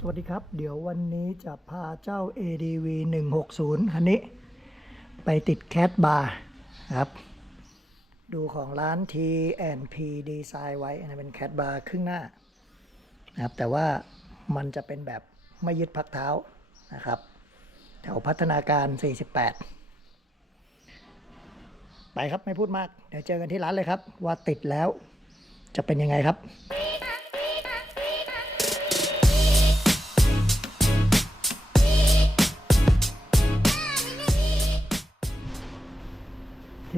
สวัสดีครับ เดี๋ยววันนี้จะพาเจ้า ADV 160 คันนี้ ไปติดแคทบาร์ครับ ดูของร้าน T&P Design ไว้นะเป็นแคทบาร์ครึ่งหน้านะครับ แต่ว่ามันจะเป็นแบบไม่ยึดพักเท้านะครับแถวพัฒนาการ 48 ไปครับไม่พูดมาก เดี๋ยวเจอกันที่ร้านเลยครับ ว่าติดแล้วจะเป็นยังไงครับ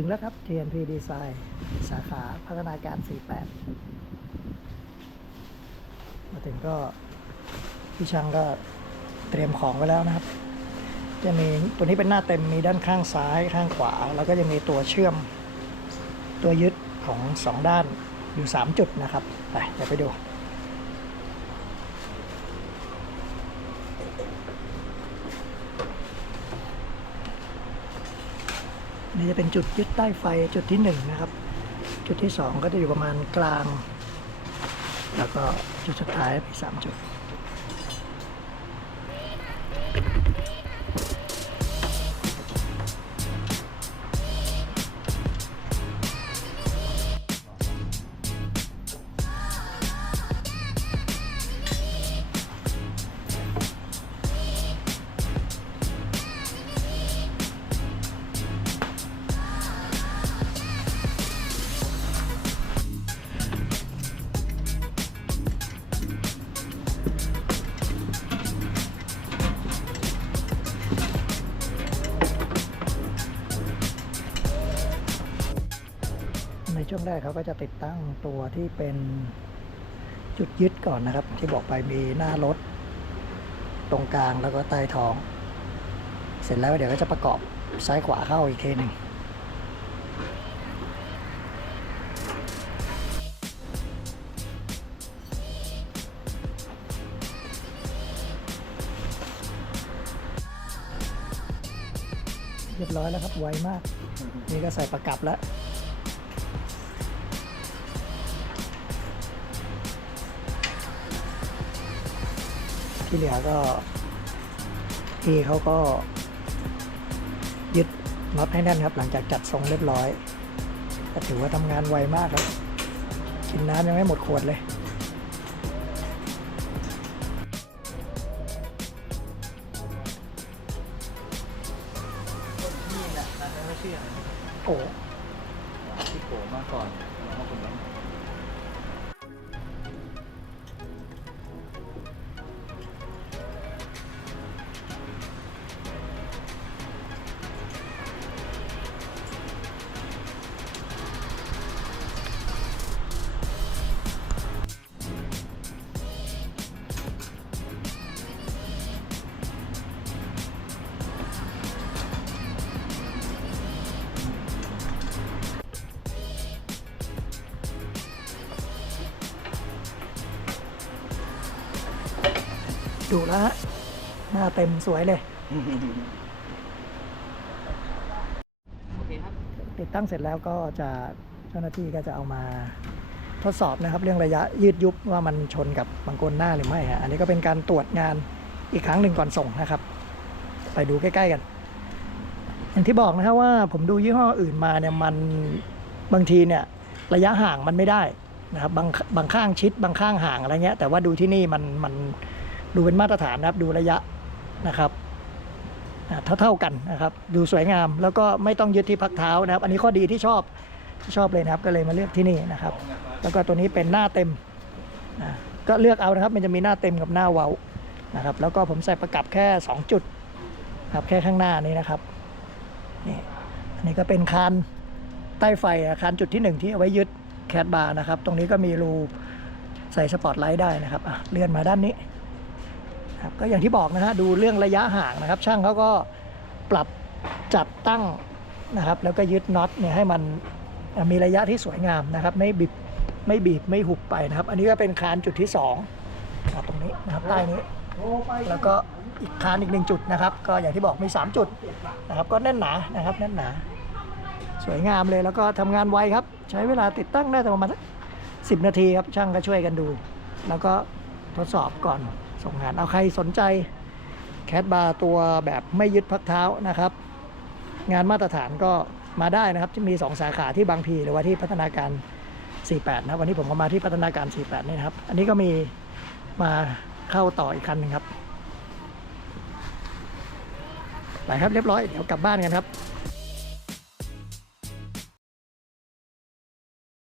ถึงแล้วครับ TNP Design สาขาพัฒนาการ 48 มาถึงก็พี่ช่างก็เตรียมของไว้แล้วนะครับ จะมีตัวนี้เป็นหน้าเต็มมีด้านข้างซ้ายข้างขวา แล้วก็จะมีตัวเชื่อมตัวยึดของสองด้านอยู่ 3 จุดนะครับ ไปเดี๋ยวไปดู นี่จะเป็นจุดยึดใต้ไฟจุดที่หนึ่งนะครับ จุดที่สองก็จะอยู่ประมาณกลาง แล้วก็จุดสุดท้ายมีสามจุด ในช่วงแรกเขาก็จะติดตั้งตัวที่เป็นจุดยึดก่อนนะครับ ที่บอกไปมีหน้ารถ ตรงกลางแล้วก็ใต้ท้อง เสร็จแล้วเดี๋ยวก็จะประกอบซ้ายขวาเข้าอีกทีหนึ่งเรียบร้อยแล้วครับไวมาก นี่ก็ใส่ประกับแล้ว ที่เหลือก็พี่เขาก็ ยึดน็อตให้แน่นครับ หลังจากจัดทรงเรียบร้อยก็ถือว่าทำงานไวมากครับ กินน้ำยังไม่หมดขวดเลยนี่แหละนันไม่เชื่อโอ้ที่โผล่มาก่อนแล้วมาคนนั้น ดูแล้วฮะหน้าเต็มสวยเลยโอเคครับติดตั้งเสร็จแล้วก็จะเจ้าหน้าที่ก็จะเอามาทดสอบนะครับ เรื่องระยะยืดยุบว่ามันชนกับบังโกนหน้าหรือไม่ฮะอันนี้ก็เป็นการตรวจงานอีกครั้งหนึ่งก่อนส่งนะครับ ไปดูใกล้ๆกันอย่างที่บอกนะครับว่าผมดูยี่ห้ออื่นมาเนี่ยมันบางทีเนี่ยระยะห่างมันไม่ได้นะครับบางบางข้างชิดบางข้างห่างอะไรเงี้ยแต่ว่าดูที่นี่มันมัน ดูเป็นมาตรฐานนะครับ ดูระยะนะครับอ่าเท่ากันนะครับ ดูสวยงามแล้วก็ไม่ต้องยึดที่พักเท้านะครับ อันนี้ข้อดีที่ชอบที่ชอบเลยนะครับ ก็เลยมาเลือกที่นี่นะครับ แล้วก็ตัวนี้เป็นหน้าเต็มนะก็เลือกเอานะครับ มันจะมีหน้าเต็มกับหน้าเว้านะครับ แล้วก็ผมใส่ประกับแค่ 2 จุดนะครับแค่ข้างหน้านี้นะครับนี่อันนี้ก็เป็นคานใต้ไฟคารจุดที่ 1 ที่เอาไว้ยึดแคดบาร์นะครับ ตรงนี้ก็มีรูใส่สปอตไลท์ได้นะครับเลื่อนมาด้านนี้ ครับก็อย่างที่บอกนะฮะดูเรื่องระยะห่างนะครับ ช่างเขาก็ปรับจัดตั้งนะครับ แล้วก็ยึดน็อตเนี่ยให้มันมีระยะที่สวยงามนะครับ ไม่บิดไม่บีบไม่หุบไปนะครับ อันนี้ก็เป็นคานจุดที่สองนะครับตรงนี้นะครับใต้นี้ แล้วก็อีกคานอีกหนึ่งจุดนะครับ ก็อย่างที่บอกมี 3 จุดนะครับ ก็แน่นหนานะครับแน่นหนา สวยงามเลยแล้วก็ทำงานไวครับ ใช้เวลาติดตั้งได้ประมาณสักสินาทีครับช่างก็ช่วยกันดู แล้วก็ทดสอบก่อน ส่งงานเอาใครสนใจแคดบาร์ตัวแบบไม่ยึดพักเท้านะครับ งานมาตรฐานก็มาได้นะครับที่มี 2 สาขาที่บางพีหรือว่าที่พัฒนาการ 48 นะวันนี้ผมก็มาที่พัฒนาการ 48 นี่นะครับ อันนี้ก็มีมาเข้าต่ออีกคันหนึ่งครับไปครับเรียบร้อยเดี๋ยวกลับบ้านกันครับ